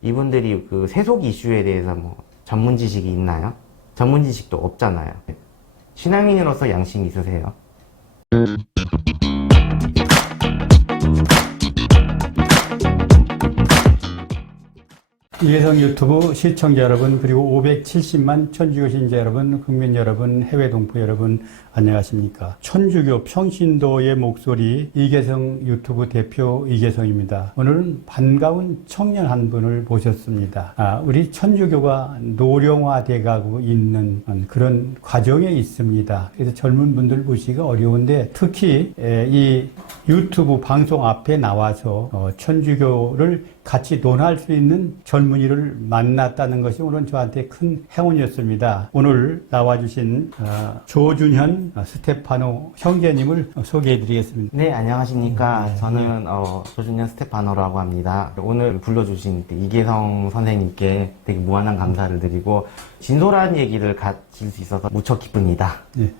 이분들이 그 세속 이슈에 대해서 뭐 전문 지식이 있나요? 전문 지식도 없잖아요. 신앙인으로서 양심 있으세요? 이계성 유튜브 시청자 여러분, 그리고 570만 천주교 신자 여러분, 국민 여러분, 해외 동포 여러분, 안녕하십니까? 천주교 평신도의 목소리 이계성 유튜브 대표 이계성입니다. 오늘은 반가운 청년 한 분을 모셨습니다. 우리 천주교가 노령화돼 가고 있는 그런 과정에 있습니다. 그래서 젊은 분들 보시기가 어려운데, 특히 이 유튜브 방송 앞에 나와서 천주교를 같이 논할 수 있는 젊은이를 만났다는 것이 오늘 저한테 큰 행운이었습니다. 오늘 나와주신 조준현 스테파노 형제님을 소개해드리겠습니다. 네, 안녕하십니까. 저는 조준현 스테파노라고 합니다. 오늘 불러주신 이계성 선생님께 되게 무한한 감사를 드리고 진솔한 얘기를 가질 수 있어서 무척 기쁩니다. 네.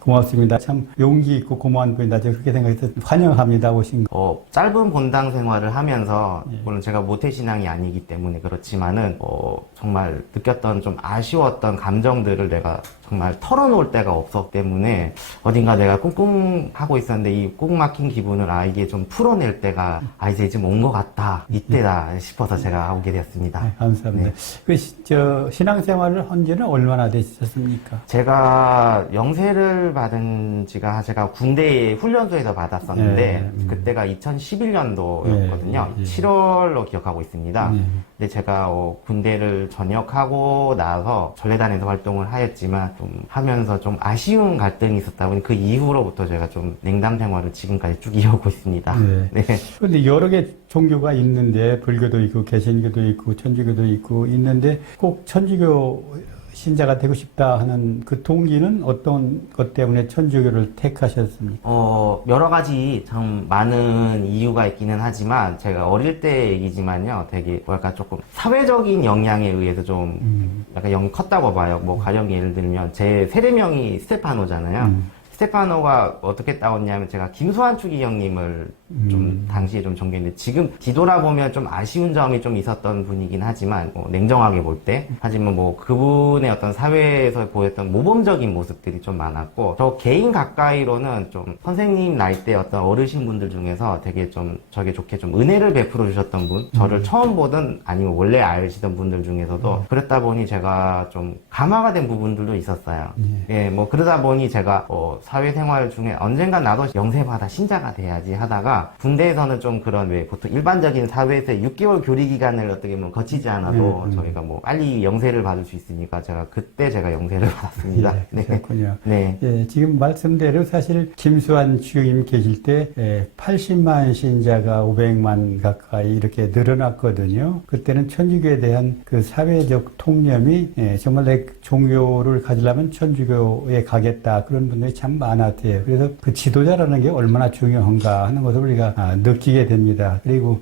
고맙습니다. 참 용기 있고 고마운 분이다. 제가 그렇게 생각해서 환영합니다. 오신 거. 짧은 본당 생활을 하면서 물론 제가 모태신앙이 아니기 때문에 그렇지만은 정말 느꼈던 좀 아쉬웠던 감정들을 내가 정말 털어놓을 데가 없었기 때문에 어딘가 내가 꿍꿍하고 있었는데 이 꾹 막힌 기분을 이게 좀 풀어낼 때가 이제 좀 온 것 같다. 이때다 싶어서 제가 오게 되었습니다. 네, 감사합니다. 네. 신앙생활을 한 지는 얼마나 되셨습니까? 제가 영세를 받은 지가 제가 군대 훈련소에서 받았었는데 그때가 2011년도였거든요. 7월로 기억하고 있습니다. 근데 제가 군대를 전역하고 나서 전례단에서 활동을 하였지만 좀 하면서 좀 아쉬운 갈등이 있었다 보니 그 이후로부터 제가 좀 냉담 생활을 지금까지 쭉 이어오고 있습니다. 네. 그런데 여러 개 종교가 있는데 불교도 있고 개신교도 있고 천주교도 있고 있는데 꼭 천주교 신자가 되고 싶다 하는 그 동기는 어떤 것 때문에 천주교를 택하셨습니까? 여러 가지 참 많은 이유가 있기는 하지만 제가 어릴 때 얘기지만요. 되게 뭐랄까 조금 사회적인 영향에 의해서 좀 약간 영이 컸다고 봐요. 뭐 가령 예를 들면 제 세례명이 스테파노잖아요. 스테파노가 어떻게 따왔냐면 제가 김소환축이 형님을 좀 당시에 좀 존경했는데 지금 뒤돌아보면 좀 아쉬운 점이 좀 있었던 분이긴 하지만 냉정하게 볼 때 하지만 뭐 그분의 어떤 사회에서 보였던 모범적인 모습들이 좀 많았고 저 개인 가까이로는 좀 선생님 나이대 어떤 어르신분들 중에서 되게 좀 저게 좋게 좀 은혜를 베풀어 주셨던 분 저를 처음 보던 아니면 원래 알시던 분들 중에서도 그랬다 보니 제가 좀 감화가 된 부분들도 있었어요. 예, 뭐 그러다 보니 제가 사회생활 중에 언젠가 나도 영세받아 신자가 돼야지 하다가 군대에서는 좀 그런 왜 보통 일반적인 사회에서 6개월 교리 기간을 어떻게 보면 거치지 않아도 저희가 뭐 빨리 영세를 받을 수 있으니까 그때 제가 영세를 받았습니다. 네, 그렇군요. 네. 예, 지금 말씀대로 사실 김수환 주임 계실 때 80만 신자가 500만 가까이 이렇게 늘어났거든요. 그때는 천주교에 대한 그 사회적 통념이 정말 내 종교를 가지려면 천주교에 가겠다 그런 분들이 참 많았대요. 그래서 그 지도자라는 게 얼마나 중요한가 하는 것을 우리가 느끼게 됩니다. 그리고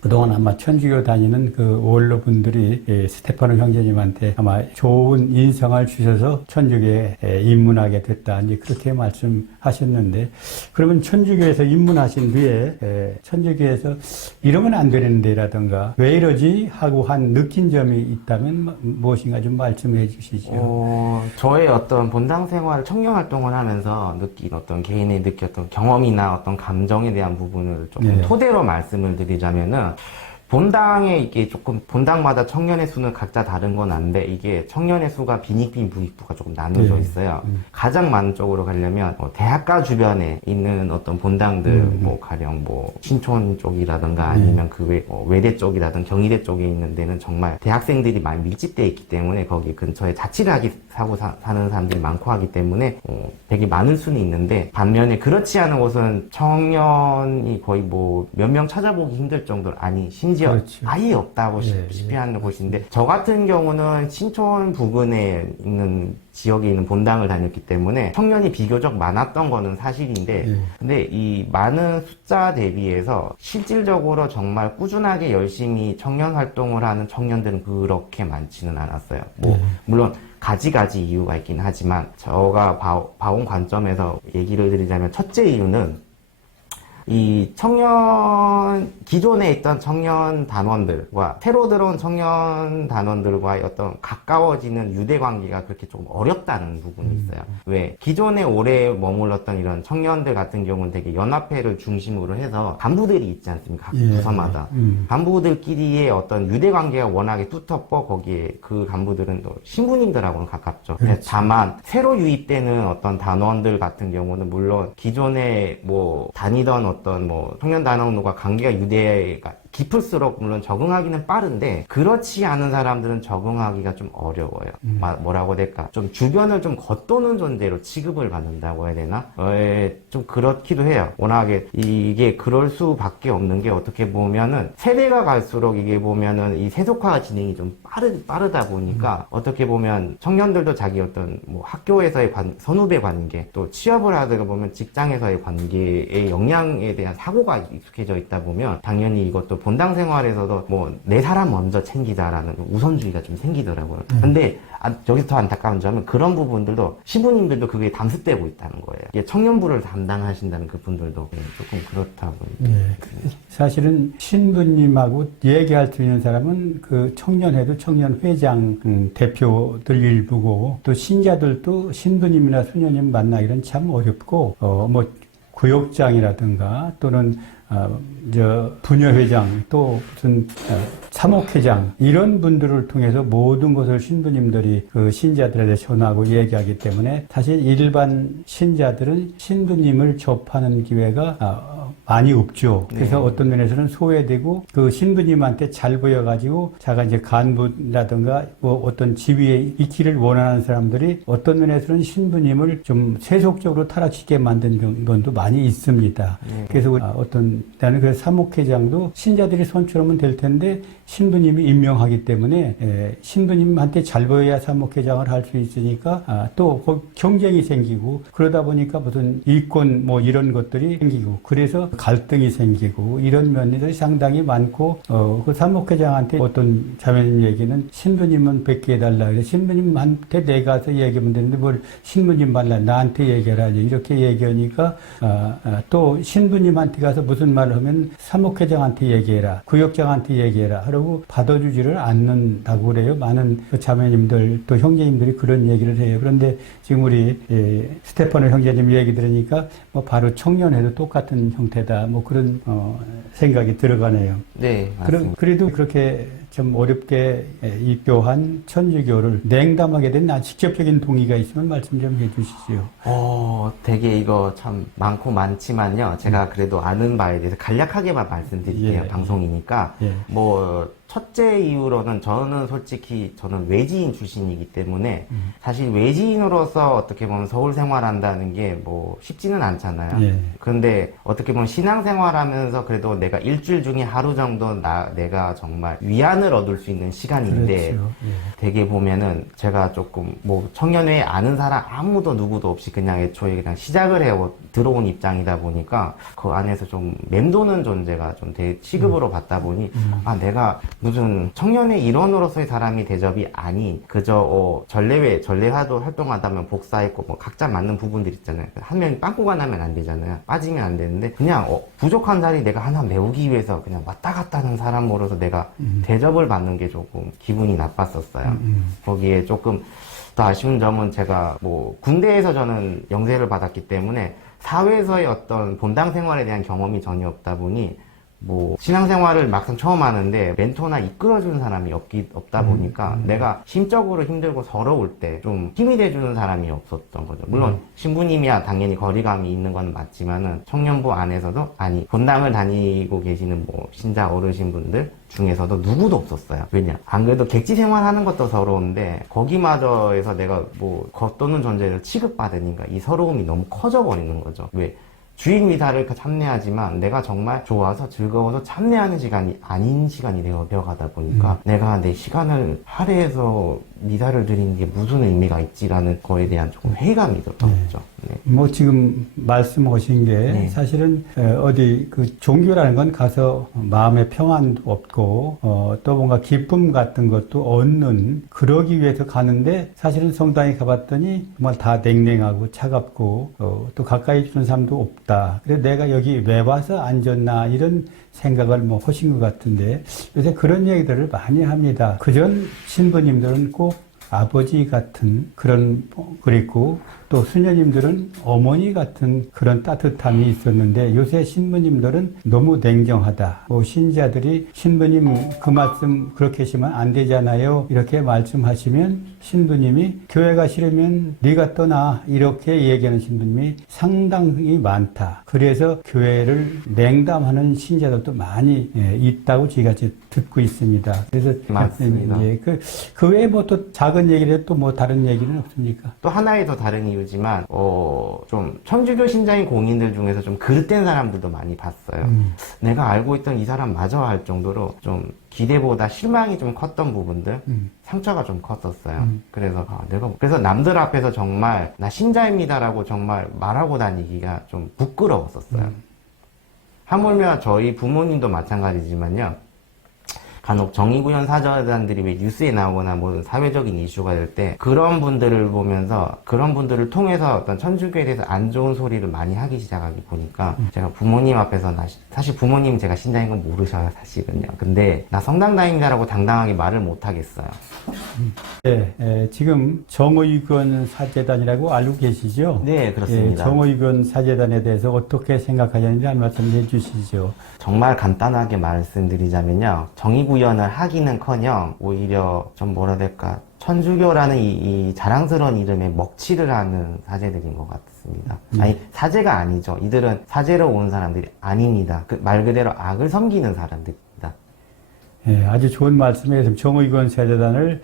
그동안 아마 천주교 다니는 그 원로분들이 스테파노 형제님한테 아마 좋은 인상을 주셔서 천주교에 입문하게 됐다. 이제 그렇게 말씀하셨는데, 그러면 천주교에서 입문하신 뒤에 천주교에서 이러면 안 되는데라든가 왜 이러지 하고 한 느낀 점이 있다면 무엇인가 좀 말씀해 주시죠. 저의 어떤 본당 생활, 청년 활동을 하면서 느낀 어떤 개인의 느꼈던 경험이나 어떤 감정에 대한 부분을 조금 토대로 말씀을 드리자면은 본당에 이게 조금 본당마다 청년의 수는 각자 다른 건 아닌데 이게 청년의 수가 빈익빈 부익부가 조금 나눠져 있어요. 가장 많은 쪽으로 가려면 대학가 주변에 있는 어떤 본당들 뭐 가령 뭐 신촌 쪽이라든가 아니면 그 외대 쪽이라든가 경희대 쪽에 있는 데는 정말 대학생들이 많이 밀집되어 있기 때문에 거기 근처에 자취를 하고 사는 사람들이 많고 하기 때문에 되게 많을 수는 있는데 반면에 그렇지 않은 곳은 청년이 거의 뭐 몇 명 찾아보기 힘들 정도로 아니 심지어 아예 없다고 싶이 하는 곳인데 저 같은 경우는 신촌 부근에 있는 지역에 있는 본당을 다녔기 때문에 청년이 비교적 많았던 거는 사실인데 근데 이 많은 숫자 대비해서 실질적으로 정말 꾸준하게 열심히 청년 활동을 하는 청년들은 그렇게 많지는 않았어요. 뭐 물론 가지가지 이유가 있긴 하지만 제가 봐온 관점에서 얘기를 드리자면 첫째 이유는 이 기존에 있던 청년 단원들과 새로 들어온 청년 단원들과의 어떤 가까워지는 유대 관계가 그렇게 좀 어렵다는 부분이 있어요. 왜? 기존에 오래 머물렀던 이런 청년들 같은 경우는 되게 연합회를 중심으로 해서 간부들이 있지 않습니까? 각 부서마다. 간부들끼리의 어떤 유대 관계가 워낙에 두텁고 거기에 그 간부들은 또 신부님들하고는 가깝죠. 그렇죠. 다만 새로 유입되는 어떤 단원들 같은 경우는 물론 기존에 뭐 다니던 어떤 뭐 청년 단원과 관계가 유대가 깊을수록 물론 적응하기는 빠른데 그렇지 않은 사람들은 적응하기가 좀 어려워요. 뭐라고 해야 될까? 좀 주변을 좀 겉도는 존재로 취급을 받는다고 해야 되나? 좀 그렇기도 해요. 워낙에 이게 그럴 수밖에 없는 게 어떻게 보면은 세대가 갈수록 이게 보면은 이 세속화가 진행이 좀 빠르다 보니까 어떻게 보면 청년들도 자기 어떤 뭐 학교에서의 선후배 관계 또 취업을 하다가 보면 직장에서의 관계의 영향에 대한 사고가 익숙해져 있다 보면 당연히 이것도 본당 생활에서도 뭐 내 사람 먼저 챙기자라는 우선주의가 좀 생기더라고요. 근데 여기서 더 안타까운 점은 그런 부분들도 신부님들도 그게 담습되고 있다는 거예요. 이게 청년부를 담당하신다는 그 분들도 조금 그렇다 보니까. 사실은 신부님하고 얘기할 수 있는 사람은 그 청년회도 청년회장 대표들 일부고 또 신자들도 신부님이나 수녀님 만나기는 참 어렵고 뭐 구역장이라든가 또는 부녀회장 또 무슨 사목회장 이런 분들을 통해서 모든 것을 신부님들이 그 신자들에게 전하고 얘기하기 때문에 사실 일반 신자들은 신부님을 접하는 기회가 많이 없죠. 그래서 어떤 면에서는 소외되고 그 신부님한테 잘 보여가지고 자가 이제 간부라든가 뭐 어떤 지위에 있기를 원하는 사람들이 어떤 면에서는 신부님을 좀 세속적으로 타락시키게 만든 면도 많이 있습니다. 그래서 나는 그래서 사목회장도 신자들이 선출하면 될 텐데 신부님이 임명하기 때문에 신부님한테 잘 보여야 사목회장을 할 수 있으니까 또 경쟁이 생기고 그러다 보니까 무슨 이권 뭐 이런 것들이 생기고 그래서 갈등이 생기고 이런 면들이 상당히 많고 그 사목회장한테 어떤 자매님 얘기는 신부님은 뵙게 해달라 그래 신부님한테 내가 가서 얘기하면 되는데 뭘 신부님 말라 나한테 얘기하라 이렇게 얘기하니까 또 신부님한테 가서 무슨 말을 하면 사목회장한테 얘기해라 구역장한테 얘기해라 하라고 받아주지를 않는다고 그래요. 많은 자매님들 또 형제님들이 그런 얘기를 해요. 그런데 지금 우리 스테파노 형제님 얘기 들으니까 뭐 바로 청년회도 똑같은 형태다 뭐 그런 생각이 들어가네요. 네, 맞습니다. 그래도 그렇게 좀 어렵게 입교한 천주교를 냉담하게 된 직접적인 동의가 있으면 말씀 좀 해주시죠. 되게 이거 참 많지만요. 제가 그래도 아는 바에 대해서 간략하게만 말씀드릴게요. 방송이니까. 뭐 첫째 이유로는 저는 외지인 출신이기 때문에 사실 외지인으로서 어떻게 보면 서울 생활한다는 게 뭐 쉽지는 않잖아요. 그런데 어떻게 보면 신앙생활하면서 그래도 내가 일주일 중에 하루 정도 내가 정말 위안을 얻을 수 있는 시간인데 그렇죠. 되게 보면은 제가 조금 뭐 청년회에 아는 사람 아무도 누구도 없이 그냥 애초에 그냥 시작을 해 들어온 입장이다 보니까 그 안에서 좀 맴도는 존재가 좀 취급으로 받다 보니 내가 무슨 청년회 일원으로서의 사람이 대접이 아닌 그저 전례화도 활동하다면 복사했고 뭐 각자 맞는 부분들 있잖아요. 한 명이 빵꾸가 나면 안 되잖아요. 빠지면 안 되는데 그냥 부족한 자리 내가 하나 메우기 위해서 그냥 왔다 갔다 하는 사람으로서 내가 대접을 받는 게 조금 기분이 나빴었어요. 거기에 조금 더 아쉬운 점은 제가 뭐 군대에서 저는 영세를 받았기 때문에 사회에서의 어떤 본당 생활에 대한 경험이 전혀 없다 보니 뭐 신앙생활을 막상 처음 하는데 멘토나 이끌어주는 사람이 없다 보니까 내가 심적으로 힘들고 서러울 때 좀 힘이 돼주는 사람이 없었던 거죠. 물론 신부님이야 당연히 거리감이 있는 건 맞지만은 청년부 안에서도 본당을 다니고 계시는 뭐 신자 어르신분들 중에서도 누구도 없었어요. 왜냐? 안 그래도 객지 생활하는 것도 서러운데 거기마저에서 내가 뭐 겉도는 존재를 취급받으니까 이 서러움이 너무 커져 버리는 거죠. 왜? 주일 미사를 참여하지만 내가 정말 좋아서 즐거워서 참여하는 시간이 아닌 시간이 되어가다 보니까 내가 내 시간을 할애해서 미사를 드리는 게 무슨 의미가 있지라는 거에 대한 조금 회의감이 들었죠. 뭐 지금 말씀하신 게 사실은 어디 그 종교라는 건 가서 마음의 평안도 없고 또 뭔가 기쁨 같은 것도 얻는 그러기 위해서 가는데 사실은 성당에 가봤더니 정말 다 냉랭하고 차갑고 또 가까이 주는 사람도 없다. 그래서 내가 여기 왜 와서 앉았나 이런 생각을 뭐 하신 것 같은데 요새 그런 얘기들을 많이 합니다. 그전 신부님들은 꼭 아버지 같은 그런 그리고 또 수녀님들은 어머니 같은 그런 따뜻함이 있었는데 요새 신부님들은 너무 냉정하다. 뭐 신자들이 신부님 그 말씀 그렇게 하시면 안 되잖아요. 이렇게 말씀하시면 신부님이 교회가 싫으면 네가 떠나 이렇게 얘기하는 신부님이 상당히 많다. 그래서 교회를 냉담하는 신자들도 많이 있다고 제가 듣고 있습니다. 그래서 맞습니다. 예, 그 외에 뭐 또 작은 얘기를 해도 또 뭐 다른 얘기는 없습니까? 또 하나의 더 다른 이유지만 좀 천주교 신자인 공인들 중에서 좀 그릇된 사람들도 많이 봤어요. 내가 알고 있던 이 사람 맞아 할 정도로 좀 기대보다 실망이 좀 컸던 부분들, 상처가 좀 컸었어요. 그래서 남들 앞에서 정말 나 신자입니다라고 정말 말하고 다니기가 좀 부끄러웠었어요. 하물며 저희 부모님도 마찬가지지만요. 간혹 정의구현 사제단들이 왜 뉴스에 나오거나 뭐 사회적인 이슈가 될 때 그런 분들을 보면서 그런 분들을 통해서 어떤 천주교에 대해서 안 좋은 소리를 많이 하기 시작하기 보니까 제가 부모님 앞에서 사실 부모님 제가 신자인 건 모르셔요 사실은요. 근데 나 성당 다닌다라고 당당하게 말을 못 하겠어요. 네, 지금 정의구현 사제단이라고 알고 계시죠? 네, 그렇습니다. 정의구현 사제단에 대해서 어떻게 생각하시는지 한 말씀 해주시죠. 정말 간단하게 말씀드리자면요. 정의구현을 하기는커녕 오히려 좀 뭐라 해야 될까 천주교라는 이 자랑스러운 이름에 먹칠을 하는 사제들인 것 같습니다. 아니 사제가 아니죠. 이들은 사제로 온 사람들이 아닙니다. 말 그대로 악을 섬기는 사람들입니다. 예, 아주 좋은 말씀이에요. 정의구현 사제단을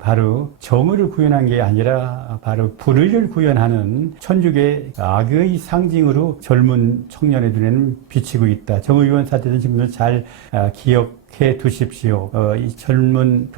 바로 정의를 구현한 게 아니라 바로 불의를 구현하는 천주교의 악의 상징으로 젊은 청년의 눈에는 비치고 있다. 정의구현 사제단 친구들 잘 기억해 두십시오. 이 젊은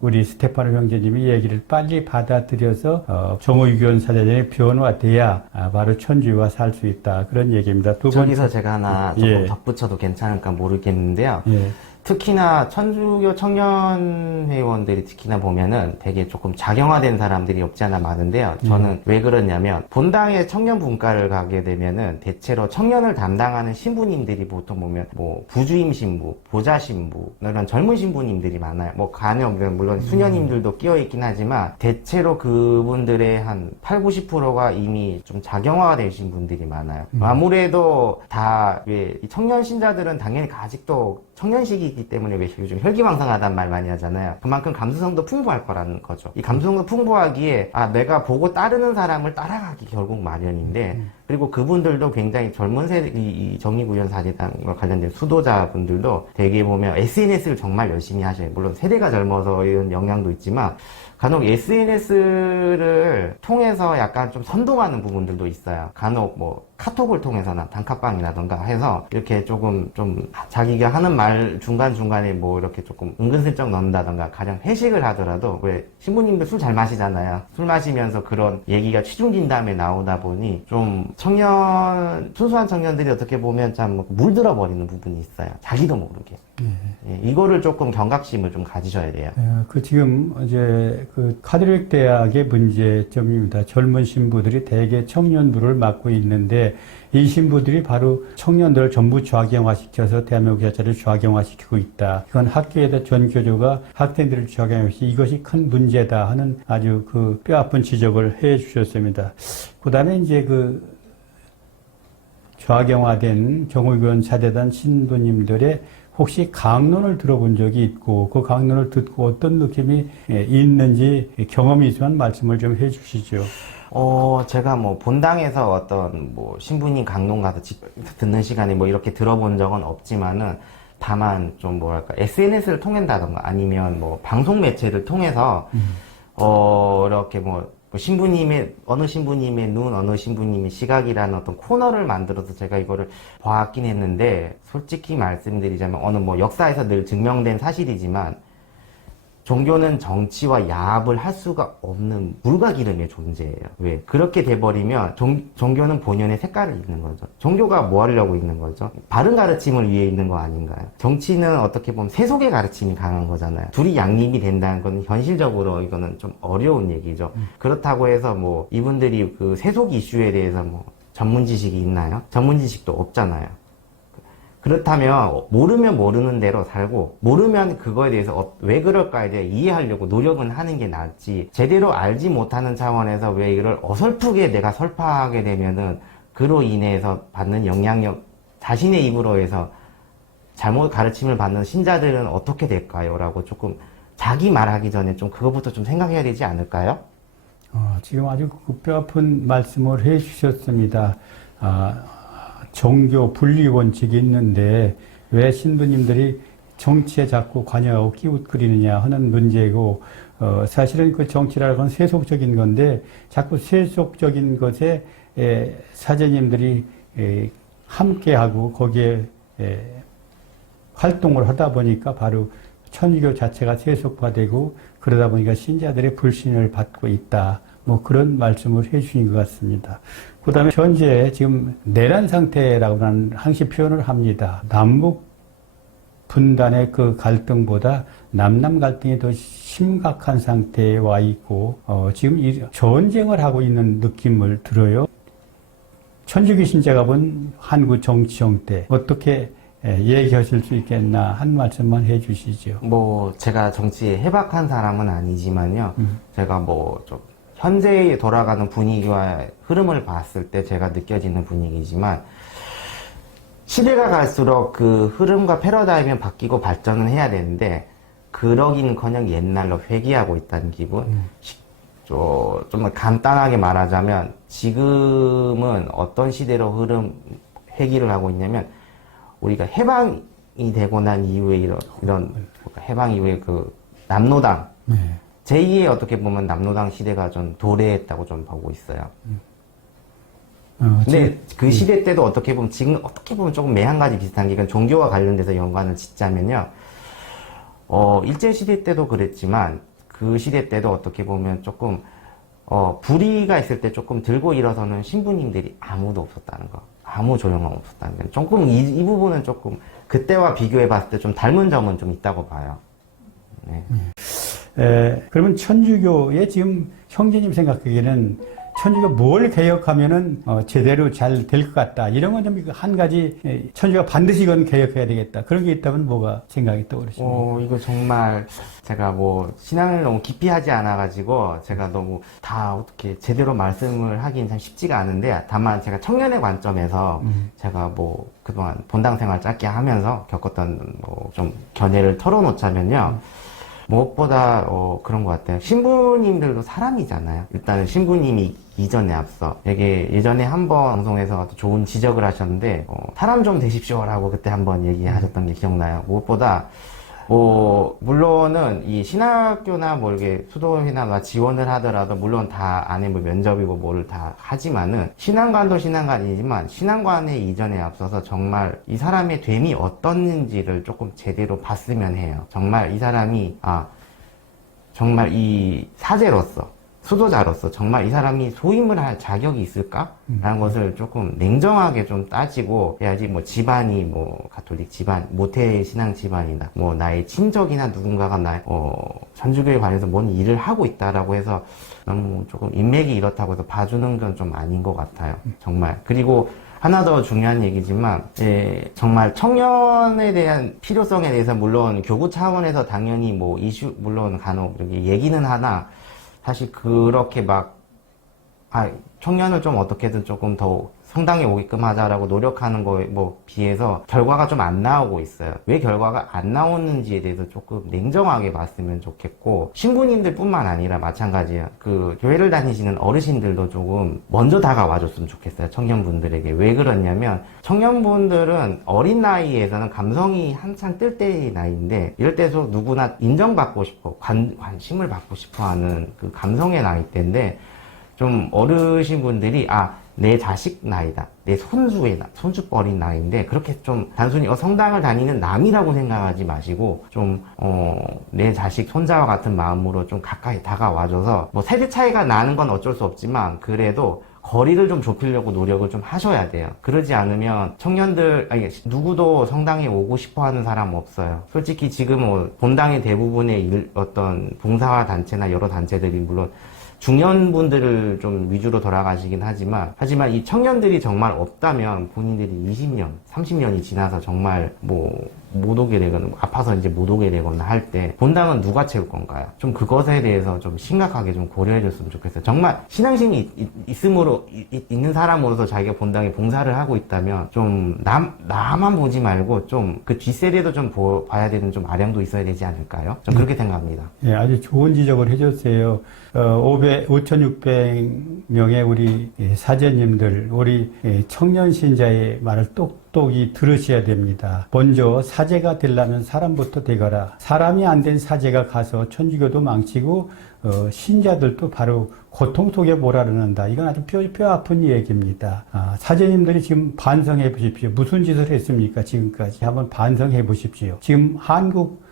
우리 스테파노 형제님이 얘기를 빨리 받아들여서 정의구현 사제단의 변화돼야 바로 천주교가 살 수 있다. 그런 얘기입니다. 저기서 제가 하나 조금 덧붙여도 괜찮을까 모르겠는데요. 예. 특히나 천주교 청년 회원들이 특히나 보면은 되게 조금 작용화된 사람들이 없지 않아 많은데요. 저는 왜 그러냐면 본당에 청년 분과를 가게 되면은 대체로 청년을 담당하는 신부님들이 보통 보면 뭐 부주임 신부, 보좌 신부 이런 젊은 신부님들이 많아요. 뭐 간혹 물론 수녀님들도 끼어 있긴 하지만 대체로 그분들의 한 8, 90%가 이미 좀 작용화가 되신 분들이 많아요. 아무래도 다 왜 청년 신자들은 당연히 아직도 청년식이기 때문에 왜 요즘 혈기왕성하다는 말 많이 하잖아요. 그만큼 감수성도 풍부할 거라는 거죠. 이 감수성도 풍부하기에 내가 보고 따르는 사람을 따라가기 결국 마련인데 그리고 그분들도 굉장히 젊은 세대, 이 정의구현 사제단과 관련된 수도자분들도 되게 보면 SNS를 정말 열심히 하셔요. 물론 세대가 젊어서 이런 영향도 있지만 간혹 SNS를 통해서 약간 좀 선동하는 부분들도 있어요. 간혹 뭐 카톡을 통해서나 단칸방이라던가 해서 이렇게 조금 좀 자기가 하는 말 중간중간에 뭐 이렇게 조금 은근슬쩍 넣는다던가 가령 회식을 하더라도 왜 신부님들 술 잘 마시잖아요. 술 마시면서 그런 얘기가 취중진 다음에 나오다 보니 좀 순수한 청년들이 어떻게 보면 참 물들어 버리는 부분이 있어요. 자기도 모르게. 예, 이거를 조금 경각심을 좀 가지셔야 돼요. 지금 이제 카톨릭 대학의 문제점입니다. 젊은 신부들이 대개 청년부를 맡고 있는데 이 신부들이 바로 청년들을 전부 좌경화시켜서 대한민국 자체를 좌경화시키고 있다. 이건 학교에다 전교조가 학생들을 좌경화시키 이것이 큰 문제다 하는 아주 뼈아픈 지적을 해 주셨습니다. 그 다음에 이제 좌경화된 정의구현 사제단 신부님들의 혹시 강론을 들어본 적이 있고 그 강론을 듣고 어떤 느낌이 있는지 경험이 있으면 말씀을 좀 해주시죠. 제가 뭐 본당에서 어떤 뭐 신부님 강론 가서 듣는 시간에 뭐 이렇게 들어본 적은 없지만은 다만 좀 뭐랄까 SNS를 통한다던가 아니면 뭐 방송 매체를 통해서 이렇게 신부님의 어느 신부님의 눈, 어느 신부님의 시각이라는 어떤 코너를 만들어서 제가 이거를 보았긴 했는데 솔직히 말씀드리자면 어느 뭐 역사에서 늘 증명된 사실이지만 종교는 정치와 야합을 할 수가 없는 물과 기름의 존재예요. 왜? 그렇게 돼버리면 종교는 본연의 색깔을 잃는 거죠. 종교가 뭐 하려고 있는 거죠? 바른 가르침을 위해 있는 거 아닌가요? 정치는 어떻게 보면 세속의 가르침이 강한 거잖아요. 둘이 양립이 된다는 건 현실적으로 이거는 좀 어려운 얘기죠. 그렇다고 해서 뭐 이분들이 세속 이슈에 대해서 전문 지식이 있나요? 전문 지식도 없잖아요. 그렇다면 모르면 모르는 대로 살고 모르면 그거에 대해서 왜 그럴까에 대해 이해하려고 노력은 하는 게 낫지, 제대로 알지 못하는 차원에서 왜 이걸 어설프게 내가 설파하게 되면은 그로 인해서 받는 영향력, 자신의 입으로 해서 잘못 가르침을 받는 신자들은 어떻게 될까요? 라고 조금 자기 말하기 전에 좀 그거부터 좀 생각해야 되지 않을까요? 지금 아주 뼈 아픈 말씀을 해 주셨습니다. 종교 분리 원칙이 있는데 왜 신부님들이 정치에 자꾸 관여하고 끼웃거리느냐 하는 문제고, 사실은 그 정치라는 건 세속적인 건데 자꾸 세속적인 것에 사제님들이 함께하고 거기에 활동을 하다 보니까 바로 천주교 자체가 세속화되고 그러다 보니까 신자들의 불신을 받고 있다. 뭐 그런 말씀을 해주신 것 같습니다. 그 다음에 현재 지금 내란 상태라고 하는 항시 표현을 합니다. 남북 분단의 그 갈등보다 남남 갈등이 더 심각한 상태에 와 있고, 지금 이 전쟁을 하고 있는 느낌을 들어요. 천주교 신자가 본 한국 정치 형태 어떻게 얘기하실 수 있겠나 한 말씀만 해주시죠. 뭐 제가 정치에 해박한 사람은 아니지만요. 제가 뭐 좀 현재에 돌아가는 분위기와 흐름을 봤을 때 제가 느껴지는 분위기지만, 시대가 갈수록 그 흐름과 패러다임이 바뀌고 발전은 해야 되는데 그러기는커녕 옛날로 회귀하고 있다는 기분. 좀 간단하게 말하자면 지금은 어떤 시대로 흐름 회귀를 하고 있냐면, 우리가 해방이 되고 난 이후에 이런 해방 이후에 그 남노당, 제2의 어떻게 보면 남노당 시대가 좀 도래했다고 좀 보고 있어요. 근데 그 시대 때도 어떻게 보면 지금 어떻게 보면 조금 매 한 가지 비슷한 게, 이건 종교와 관련돼서 연관을 짓자면요. 일제 시대 때도 그랬지만 그 시대 때도 어떻게 보면 조금 불의가 있을 때 조금 들고 일어서는 신부님들이 아무도 없었다는 거, 아무 조용함 없었다는 거, 조금 이 부분은 조금 그때와 비교해 봤을 때 좀 닮은 점은 좀 있다고 봐요. 네. 그러면 천주교의 지금 형제님 생각하기에는 천주가 뭘 개혁하면은 제대로 잘 될 것 같다, 이런 건 좀 한 가지 천주가 반드시 이건 개혁해야 되겠다, 그런 게 있다면 뭐가 생각이 떠오르십니까? 이거 정말 제가 뭐 신앙을 너무 깊이 하지 않아가지고 제가 너무 다 어떻게 제대로 말씀을 하긴 참 쉽지가 않은데, 다만 제가 청년의 관점에서 제가 뭐 그동안 본당 생활 짧게 하면서 겪었던 뭐 좀 견해를 털어놓자면요. 무엇보다 그런 것 같아요. 신부님들도 사람이잖아요. 일단은 신부님이 이전에 앞서 되게 예전에 한번 방송에서 좋은 지적을 하셨는데, 사람 좀 되십시오라고 그때 한번 얘기하셨던 게 기억나요. 무엇보다 물론은 이 신학교나 뭐 이렇게 수도회나 지원을 하더라도 물론 다 안에 뭐 면접이고 뭐를 다 하지만은 신앙관도 신앙관이지만 신앙관의 이전에 앞서서 정말 이 사람의 됨이 어떻는지를 조금 제대로 봤으면 해요. 정말 이 사람이 정말 이 사제로서, 수도자로서 정말 이 사람이 소임을 할 자격이 있을까라는 것을 조금 냉정하게 좀 따지고 해야지, 뭐 집안이 뭐 가톨릭 집안, 모태 신앙 집안이나 뭐 나의 친족이나 누군가가 천주교에 관해서 뭔 일을 하고 있다라고 해서 너무 조금 인맥이 이렇다고 해서 봐주는 건 좀 아닌 것 같아요. 정말. 그리고 하나 더 중요한 얘기지만, 정말 청년에 대한 필요성에 대해서 물론 교구 차원에서 당연히 뭐 물론 간혹 이렇게 얘기는 하나, 사실 그렇게 청년을 좀 어떻게든 조금 더 성당에 오게끔 하자라고 노력하는 거에 비해서 결과가 좀 안 나오고 있어요. 왜 결과가 안 나오는지에 대해서 조금 냉정하게 봤으면 좋겠고, 신부님들 뿐만 아니라 마찬가지예요. 그 교회를 다니시는 어르신들도 조금 먼저 다가와줬으면 좋겠어요. 청년분들에게. 왜 그러냐면, 청년분들은 어린 나이에서는 감성이 한창 뜰 때의 나이인데, 이럴 때도 누구나 인정받고 싶어, 관심을 받고 싶어 하는 그 감성의 나이 때인데, 좀 어르신분들이 내 자식 나이다, 내 손주뻘인 나이인데, 그렇게 좀 단순히 성당을 다니는 남이라고 생각하지 마시고 좀 내 자식 손자와 같은 마음으로 좀 가까이 다가와줘서, 뭐 세대 차이가 나는 건 어쩔 수 없지만 그래도 거리를 좀 좁히려고 노력을 좀 하셔야 돼요. 그러지 않으면 누구도 성당에 오고 싶어 하는 사람 없어요. 솔직히 지금 본당의 대부분의 어떤 봉사와 단체나 여러 단체들이 물론 중년분들을 좀 위주로 돌아가시긴 하지만 이 청년들이 정말 없다면 본인들이 20년, 30년이 지나서 정말 못 오게 되거나 아파서 이제 못 오게 되거나 할 때 본당은 누가 채울 건가요? 좀 그것에 대해서 좀 심각하게 좀 고려해 줬으면 좋겠어요. 정말 신앙심이 있는 사람으로서 자기가 본당에 봉사를 하고 있다면 좀 나만 보지 말고 좀 그 뒷세대도 좀 봐야 되는 좀 아량도 있어야 되지 않을까요? 좀 그렇게 생각합니다. 네, 아주 좋은 지적을 해줬어요. 5,600명의 우리 사제님들, 우리 청년 신자의 말을 똑똑히 들으셔야 됩니다. 먼저 사제가 되려면 사람부터 되거라. 사람이 안 된 사제가 가서 천주교도 망치고 신자들도 바로 고통 속에 몰아넣는다. 이건 아주 뼈 아픈 얘기입니다. 사제님들이 지금 반성해 보십시오. 무슨 짓을 했습니까? 지금까지 한번 반성해 보십시오. 지금 한국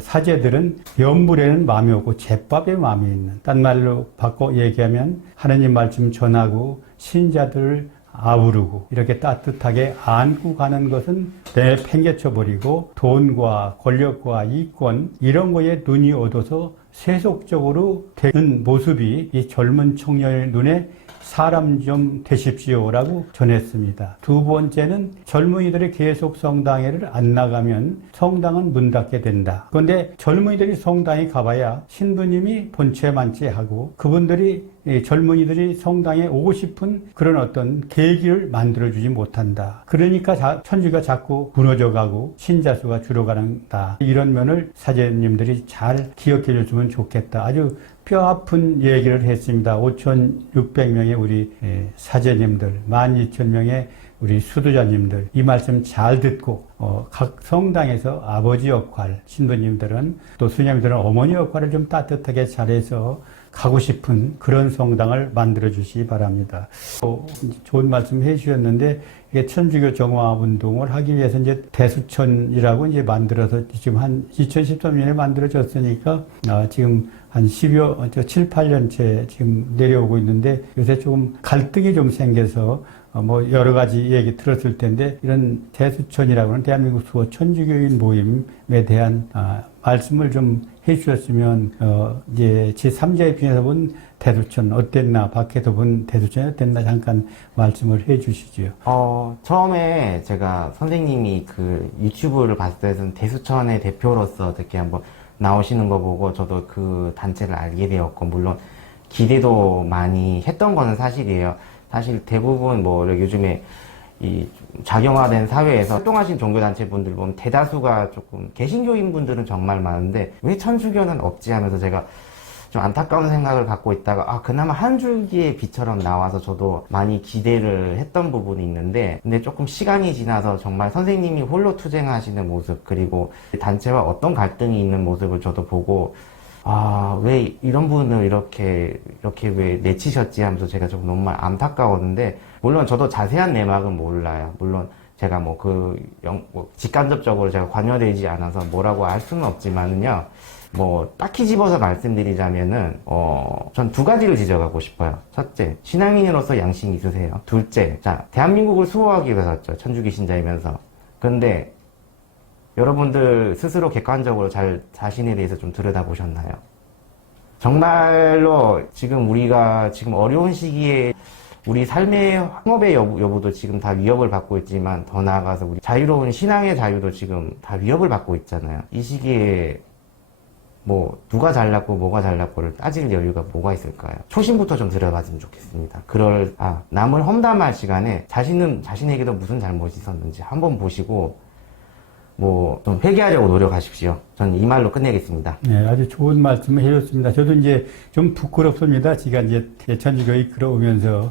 사제들은 연불에는 마음이 없고 제밥에 마음이 있는, 딴 말로 바꿔 얘기하면 하느님 말씀 전하고 신자들을 아우르고 이렇게 따뜻하게 안고 가는 것은 내팽개쳐 버리고 돈과 권력과 이권 이런 거에 눈이 어두워서 세속적으로 되는 모습이 이 젊은 청년의 눈에 사람 좀 되십시오라고 전했습니다. 두 번째는 젊은이들이 계속 성당에를 안 나가면 성당은 문 닫게 된다. 그런데 젊은이들이 성당에 가봐야 신부님이 본체만체하고 그분들이 젊은이들이 성당에 오고 싶은 그런 어떤 계기를 만들어주지 못한다. 그러니까 천주가 자꾸 무너져가고 신자 수가 줄어가는다. 이런 면을 사제님들이 잘 기억해 줬으면 좋겠다. 아주 뼈아픈 얘기를 했습니다. 5,600명의 우리 사제님들, 12,000명의 우리 수도자님들 이 말씀 잘 듣고 각 성당에서 아버지 역할, 신부님들은 또 수녀님들은 어머니 역할을 좀 따뜻하게 잘해서 가고 싶은 그런 성당을 만들어 주시기 바랍니다. 또 좋은 말씀 해주셨는데 이게 천주교 정화 운동을 하기 위해서 이제 대수천이라고 이제 만들어서 지금 한 2013년에 만들어졌으니까 지금 한 7, 8년째 지금 내려오고 있는데 요새 좀 갈등이 좀 생겨서 여러 가지 얘기 들었을 텐데 이런 대수천이라고 하는 대한민국 수호 천주교인 모임에 대한 말씀을 좀 해주셨으면 이제 제3자의 입장에서 본 대수천 어땠나, 밖에서 본 대수천이 어땠나 잠깐 말씀을 해주시죠. 처음에 제가 선생님이 그 유튜브를 봤을 때는 대수천의 대표로서 어떻게 한번 나오시는 거 보고 저도 그 단체를 알게 되었고 물론 기대도 많이 했던 거는 사실이에요. 사실 대부분 요즘에 이 작용화된 사회에서 활동하신 종교단체 분들 보면 대다수가 조금 개신교인 분들은 정말 많은데 왜 천주교는 없지 하면서 제가 좀 안타까운 생각을 갖고 있다가 그나마 한 줄기의 빛처럼 나와서 저도 많이 기대를 했던 부분이 있는데 근데 조금 시간이 지나서 정말 선생님이 홀로 투쟁하시는 모습 그리고 단체와 어떤 갈등이 있는 모습을 저도 보고 왜 이런 분을 이렇게 왜 내치셨지 하면서 제가 좀 정말 안타까웠는데 물론 저도 자세한 내막은 몰라요. 물론 제가 직간접적으로 제가 관여되지 않아서 뭐라고 할 수는 없지만은요. 딱히 집어서 말씀드리자면은, 전 두 가지를 지적하고 싶어요. 첫째, 신앙인으로서 양심이 있으세요. 둘째, 대한민국을 수호하기 위해서 왔죠. 천주교 신자이면서. 근데, 여러분들 스스로 객관적으로 자신에 대해서 좀 들여다보셨나요? 정말로 우리가 지금 어려운 시기에 우리 삶의 황업의 여부도 지금 다 위협을 받고 있지만 더 나아가서 우리 자유로운 신앙의 자유도 지금 다 위협을 받고 있잖아요. 이 시기에 누가 잘났고 뭐가 잘났고를 따질 여유가 뭐가 있을까요? 초심부터 좀 들어봤으면 좋겠습니다. 남을 험담할 시간에 자신에게도 무슨 잘못이 있었는지 한번 보시고 좀 회개하려고 노력하십시오. 저는 이 말로 끝내겠습니다. 네, 아주 좋은 말씀을 해줬습니다. 저도 이제 좀 부끄럽습니다. 제가 이제 천주교 이끌어오면서,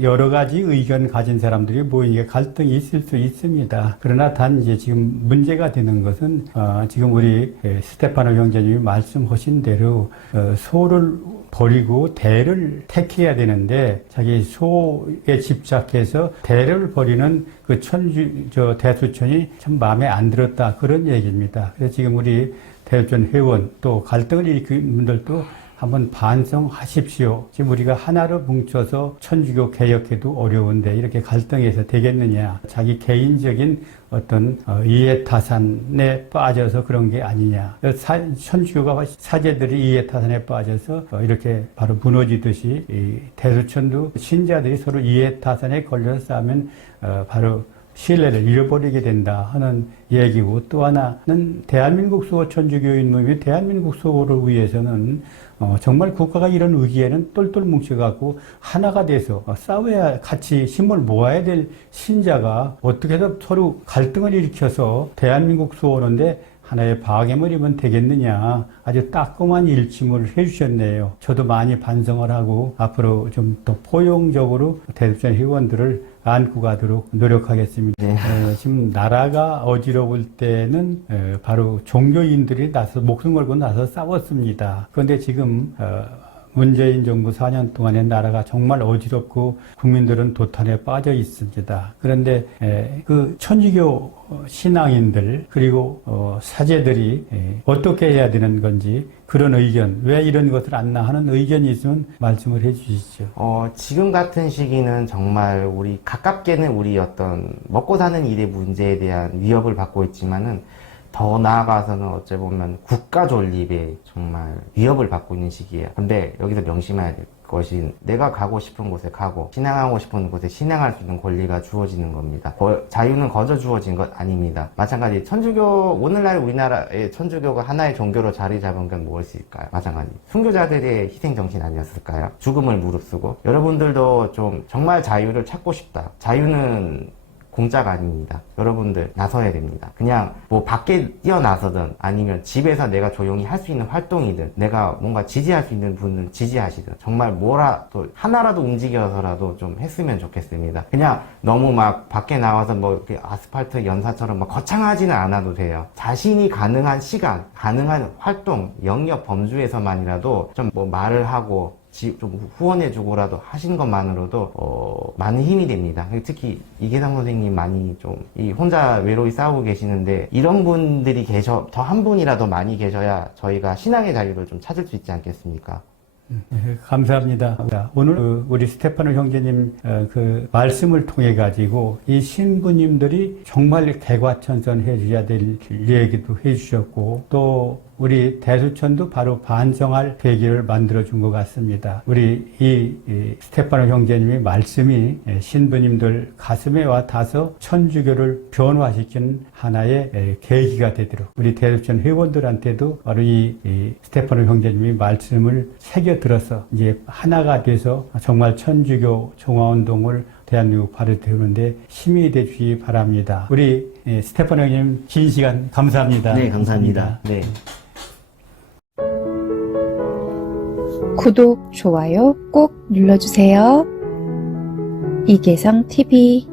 여러 가지 의견 가진 사람들이 모이니까 갈등이 있을 수 있습니다. 그러나 이제 지금 문제가 되는 것은, 지금 우리 스테파노 형제님이 말씀하신 대로, 소를 버리고 대를 택해야 되는데, 자기 소에 집착해서 대를 버리는 그 대수천이 참 마음에 안 들었다. 그런 얘기입니다. 그래서 지금 우리 대수천 회원 또 갈등을 일으킨 분들도 한번 반성하십시오. 지금 우리가 하나로 뭉쳐서 천주교 개혁해도 어려운데 이렇게 갈등해서 되겠느냐. 자기 개인적인 어떤 이해타산에 빠져서 그런 게 아니냐. 천주교가 사제들이 이해타산에 빠져서 이렇게 바로 무너지듯이 이 대수천도 신자들이 서로 이해타산에 걸려서 싸우면 바로 신뢰를 잃어버리게 된다 하는 얘기고, 또 하나는 대한민국 수호 천주교인 모임이 대한민국 수호를 위해서는 정말 국가가 이런 위기에는 똘똘 뭉쳐갖고 하나가 돼서 싸워야 같이 힘을 모아야 될 신자가 어떻게 해서 서로 갈등을 일으켜서 대한민국 수호는데 하나의 방해물이면 되겠느냐. 아주 따끔한 일침을 해주셨네요. 저도 많이 반성을 하고 앞으로 좀 더 포용적으로 대립전 회원들을 안고 가도록 노력하겠습니다. 네. 지금 나라가 어지러울 때는 바로 종교인들이 목숨 걸고 나서 싸웠습니다. 그런데 지금 문재인 정부 4년 동안의 나라가 정말 어지럽고 국민들은 도탄에 빠져 있습니다. 그런데 그 천주교 신앙인들 그리고 사제들이 어떻게 해야 되는 건지, 그런 의견, 왜 이런 것을 안 나 하는 의견이 있으면 말씀을 해 주시죠. 지금 같은 시기는 정말 우리 가깝게는 우리 어떤 먹고 사는 일의 문제에 대한 위협을 받고 있지만은 더 나아가서는 어찌 보면 국가 존립에 정말 위협을 받고 있는 시기예요. 근데 여기서 명심해야 될 것이, 내가 가고 싶은 곳에 가고 신앙하고 싶은 곳에 신앙할 수 있는 권리가 주어지는 겁니다. 자유는 거저 주어진 것 아닙니다. 마찬가지 천주교, 오늘날 우리나라의 천주교가 하나의 종교로 자리 잡은 건 무엇일까요? 마찬가지 순교자들의 희생정신 아니었을까요? 죽음을 무릅쓰고. 여러분들도 좀 정말 자유를 찾고 싶다. 자유는 공짜가 아닙니다. 여러분들 나서야 됩니다. 그냥 뭐 밖에 뛰어나서든 아니면 집에서 내가 조용히 할 수 있는 활동이든, 내가 뭔가 지지할 수 있는 분은 지지하시든, 정말 뭐라도 하나라도 움직여서라도 좀 했으면 좋겠습니다. 그냥 너무 막 밖에 나와서 뭐 이렇게 아스팔트 연사처럼 막 거창하지는 않아도 돼요. 자신이 가능한 시간, 가능한 활동, 영역 범주에서만이라도 좀 뭐 말을 하고 좀 후원해주고라도 하신 것만으로도 많은 힘이 됩니다. 특히 이계상 선생님 많이 좀 혼자 외로이 싸우고 계시는데, 이런 분들이 더 한 분이라도 많이 계셔야 저희가 신앙의 자유를 좀 찾을 수 있지 않겠습니까? 네, 감사합니다. 오늘 우리 스테파노 형제님 그 말씀을 통해 가지고 이 신부님들이 정말 개과천선해 주셔야 될 얘기도 해주셨고, 또 우리 대수천도 바로 반성할 계기를 만들어준 것 같습니다. 우리 이 스테파노 형제님의 말씀이 신부님들 가슴에 와 닿아서 천주교를 변화시키는 하나의 계기가 되도록, 우리 대수천 회원들한테도 바로 이 스테파노 형제님의 말씀을 새겨 들어서 이제 하나가 돼서 정말 천주교 종화운동을 대한민국 발을 태우는데 힘이 되주시기 바랍니다. 우리 스테파노 형님 긴 시간 감사합니다. 네, 감사합니다. 네. 구독, 좋아요 꼭 눌러주세요. 이계성 TV